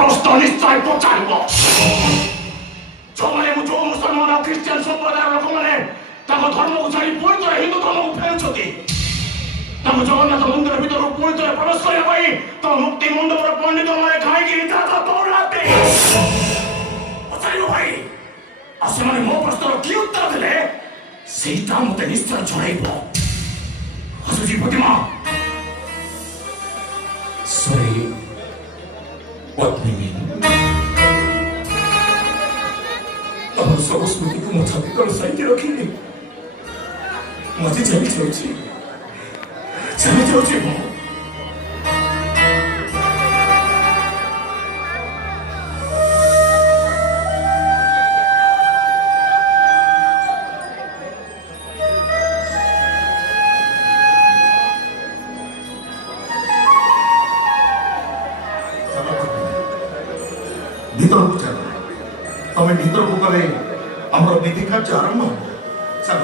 প্রশ্ন নিশ্চয় পচারিব ଯୋଉମାନେ ଯୋଉ ମୁସଲମାନ ଆଉ ଖ୍ରୀଷ୍ଟିଆନ ସମ୍ପ୍ରଦାୟର ଲୋକମାନେ ତାଙ୍କ ଧର୍ମକୁ ଛାଡ଼ି ପୁଣି ଥରେ ହିନ୍ଦୁ ଧର୍ମକୁ ଫେରୁଛନ୍ତି ତାଙ୍କ ଜଗନ୍ନାଥ ମନ୍ଦିର ଭିତରକୁ ପୁଣି ଥରେ ପ୍ରବେଶ କରିବା ପାଇଁ ତମ ମୁକ୍ତି ମଣ୍ଡପର ପଣ୍ଡିତମାନେ କାହିଁକି ଇତିହାସ ଦୌଡ଼ାନ୍ତି ପଚାରିବ ଭାଇ ଆଉ ସେମାନେ ମୋ ପ୍ରଶ୍ନର କି ଉତ୍ତର ଦେଲେ ସେଇଟା ମତେ ନିଶ୍ଚୟ ଜଣାଇବ ଆସୁଛି ପ୍ରତିମା Sorry, what do you mean? আমার সব স্মৃতিকে ମୋ ଛାତି ତଳେ ସାଇତି ରଖିଲି ମୁଁ ଆଜି ଚାଲି ଯାଉଛି ମୁଁ ଭିତରକୁ ଚାଲ ତମେ ଭିତରକୁ ଗଲେ ଆମର ନୀତି କାର୍ଯ୍ୟ ଆରମ୍ଭ ହେବ ଚାଲ